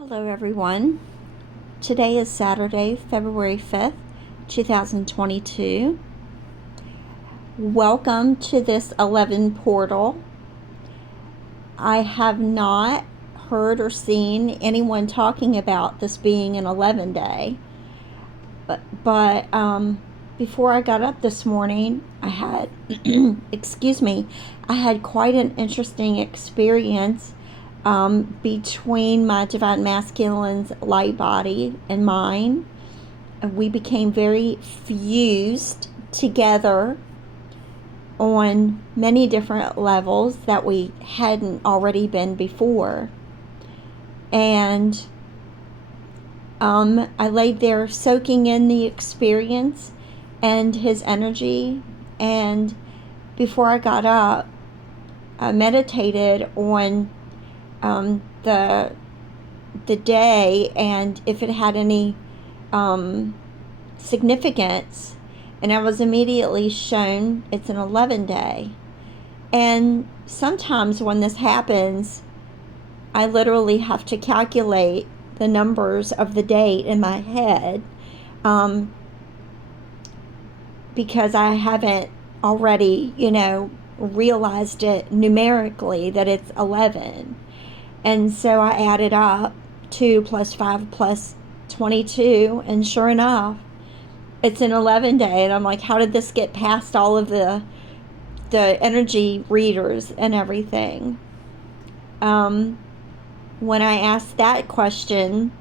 Hello everyone. Today is Saturday, February 5th, 2022. Welcome to this 11 portal. I have not heard or seen anyone talking about this being an 11 day. But before I got up this morning, I had, I had quite an interesting experience between my divine masculine's light body and mine. We became very fused together on many different levels that we hadn't already been before. And I laid there soaking in the experience and his energy. And before I got up, I meditated on the day and if it had any significance, and I was immediately shown it's an 11 day. And sometimes when this happens, I literally have to calculate the numbers of the date in my head because I haven't already realized it numerically that it's 11. And so I added up 2 plus 5 plus 22, and sure enough, it's an 11 day. And I'm like, how did this get past all of the energy readers and everything? When I asked that question,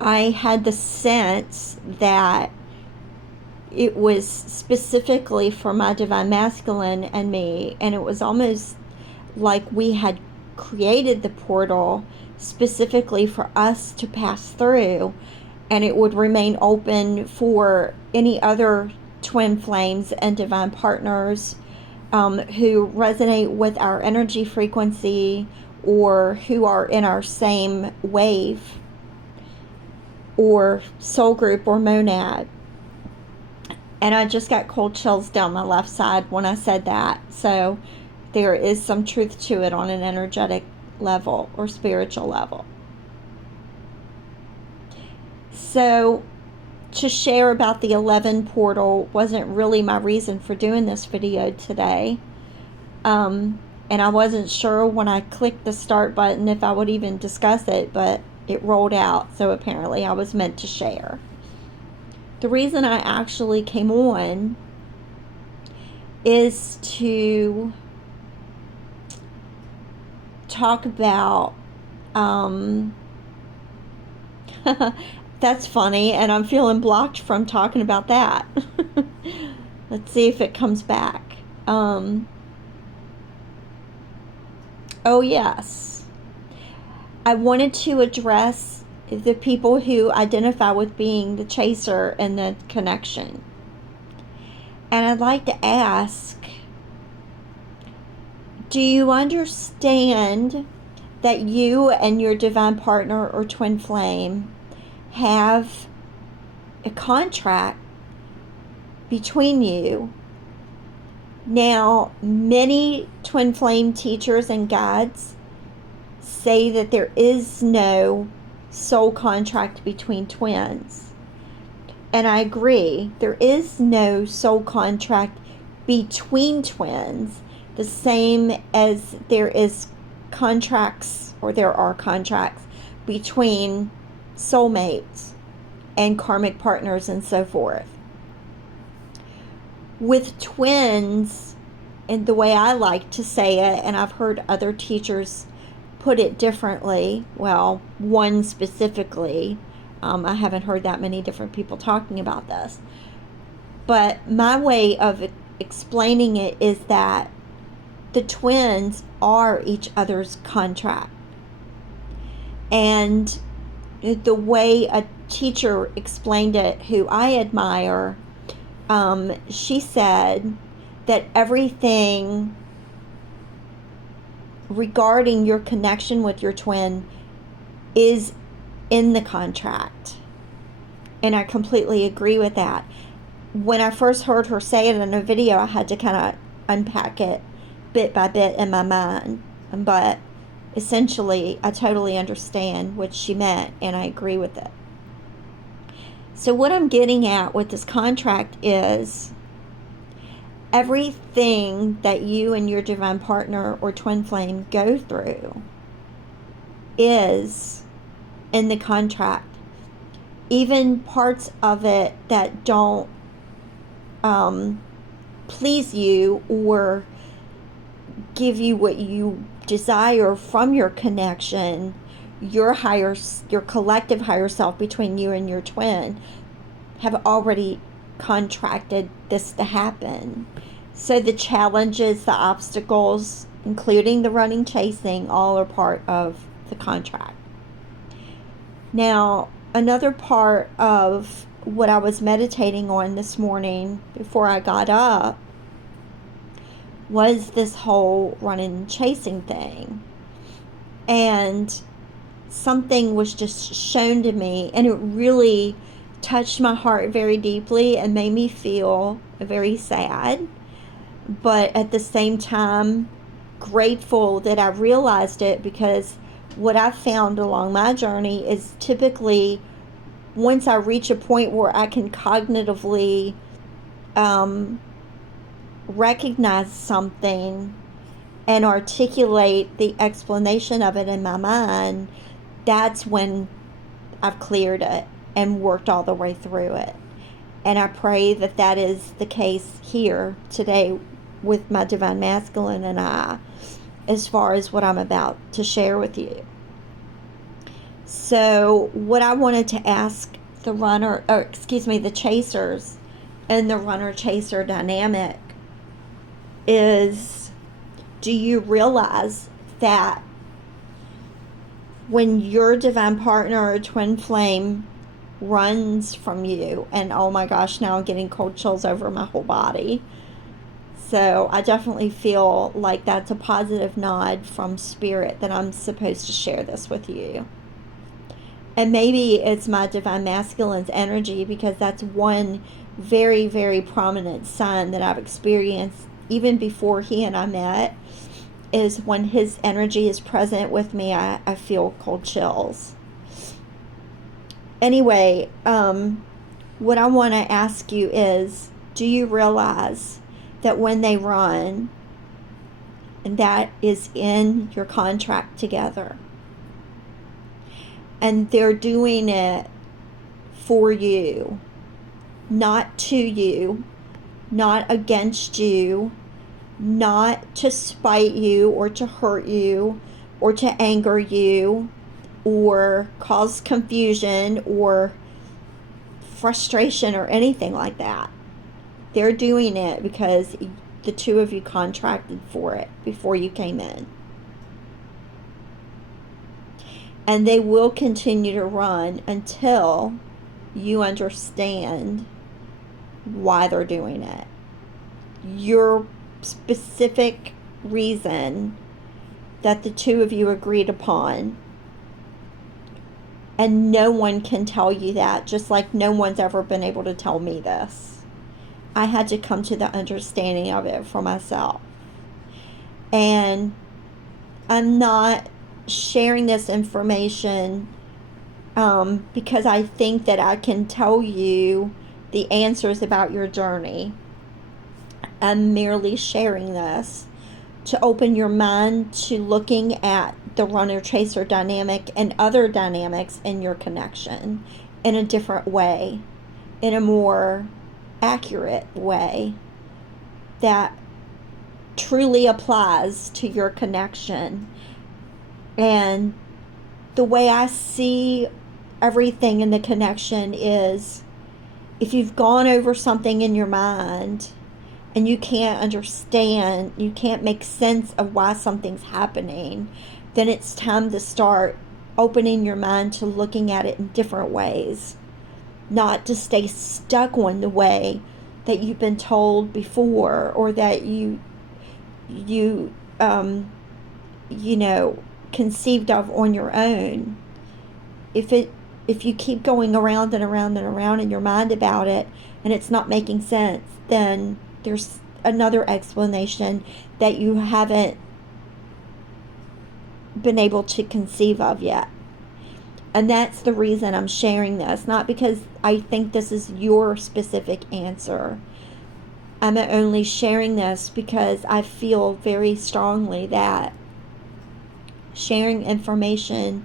I had the sense that it was specifically for my divine masculine and me, and it was almost like we had created the portal specifically for us to pass through, and it would remain open for any other twin flames and divine partners who resonate with our energy frequency or who are in our same wave or soul group or monad. And I just got cold chills down my left side when I said that. So there is some truth to it on an energetic level or spiritual level. So to share about the 11 portal wasn't really my reason for doing this video today. And I wasn't sure when I clicked the start button if I would even discuss it, but it rolled out. So apparently I was meant to share. The reason I actually came on is to talk about that's funny, and I'm feeling blocked from talking about that. Let's see if it comes back. Oh yes, I wanted to address the people who identify with being the chaser and the connection. And I'd like to ask, do you understand that you and your divine partner or twin flame have a contract between you? Now, many twin flame teachers and guides say that there is no soul contract between twins. And I agree, there is no soul contract between twins, the same as there is contracts, or there are contracts between soulmates and karmic partners and so forth. With twins, and the way I like to say it, and I've heard other teachers put it differently, well, one specifically, I haven't heard that many different people talking about this, but my way of explaining it is that the twins are each other's contract. And the way a teacher explained it, who I admire, she said that everything regarding your connection with your twin is in the contract. And I completely agree with that. When I first heard her say it in a video, I had to kind of unpack it bit by bit in my mind. But Essentially, I totally understand what she meant, and I agree with it. So, what I'm getting at with this contract is everything that you and your divine partner or twin flame go through is in the contract. Even parts of it that don't please you or give you what you desire from your connection, your collective higher self between you and your twin have already contracted this to happen. So the challenges, the obstacles, including the running, chasing, all are part of the contract. Now, another part of what I was meditating on this morning before I got up was this whole running and chasing thing. And something was just shown to me, and it really touched my heart very deeply and made me feel very sad, but at the same time grateful that I realized it, because what I found along my journey is typically once I reach a point where I can cognitively recognize something and articulate the explanation of it in my mind, that's when I've cleared it and worked all the way through it. And I pray that that is the case here today with my divine masculine and I, as far as what I'm about to share with you. So what I wanted to ask the chasers and the runner-chaser dynamic is, do you realize that when your divine partner or twin flame runs from you, and oh my gosh, now I'm getting cold chills over my whole body. So I definitely feel like that's a positive nod from spirit that I'm supposed to share this with you. And maybe it's my divine masculine's energy, because that's one very, very prominent sign that I've experienced even before he and I met, is when his energy is present with me, I feel cold chills. Anyway, what I want to ask you is, do you realize that when they run, and that is in your contract together, and they're doing it for you, not to you, not against you, not to spite you or to hurt you or to anger you or cause confusion or frustration or anything like that. They're doing it because the two of you contracted for it before you came in. And they will continue to run until you understand why they're doing it. Your specific reason that the two of you agreed upon. And no one can tell you that, just like no one's ever been able to tell me this. I had to come to the understanding of it for myself. And I'm not sharing this information because I think that I can tell you the answers about your journey. I'm merely sharing this to open your mind to looking at the runner-chaser dynamic and other dynamics in your connection in a different way, in a more accurate way that truly applies to your connection. And the way I see everything in the connection is, if you've gone over something in your mind and you can't understand, you can't make sense of why something's happening, then it's time to start opening your mind to looking at it in different ways. Not to stay stuck on the way that you've been told before, or that you conceived of on your own. If you keep going around and around and around in your mind about it and it's not making sense, then there's another explanation that you haven't been able to conceive of yet. And that's the reason I'm sharing this, not because I think this is your specific answer. I'm only sharing this because I feel very strongly that sharing information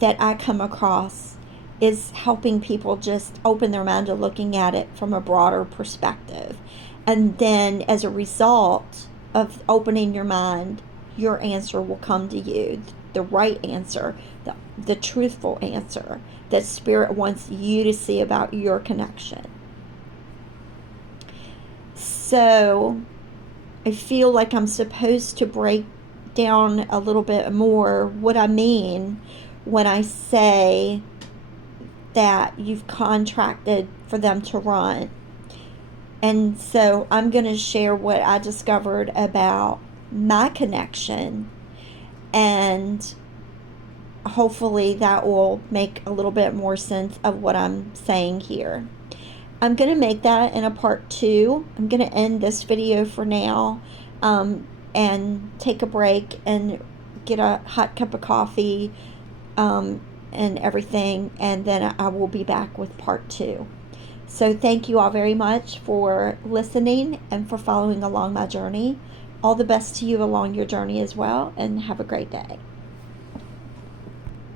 that I come across is helping people just open their mind to looking at it from a broader perspective. And then as a result of opening your mind, your answer will come to you, the right answer, the truthful answer that Spirit wants you to see about your connection. So I feel like I'm supposed to break down a little bit more what I mean when I say that you've contracted for them to run. And so I'm going to share what I discovered about my connection, and hopefully that will make a little bit more sense of what I'm saying here. I'm going to make that in a part 2. I'm going to end this video for now, and take a break and get a hot cup of coffee, and everything, and then I will be back with part 2. So thank you all very much for listening and for following along my journey. All the best to you along your journey as well, and have a great day.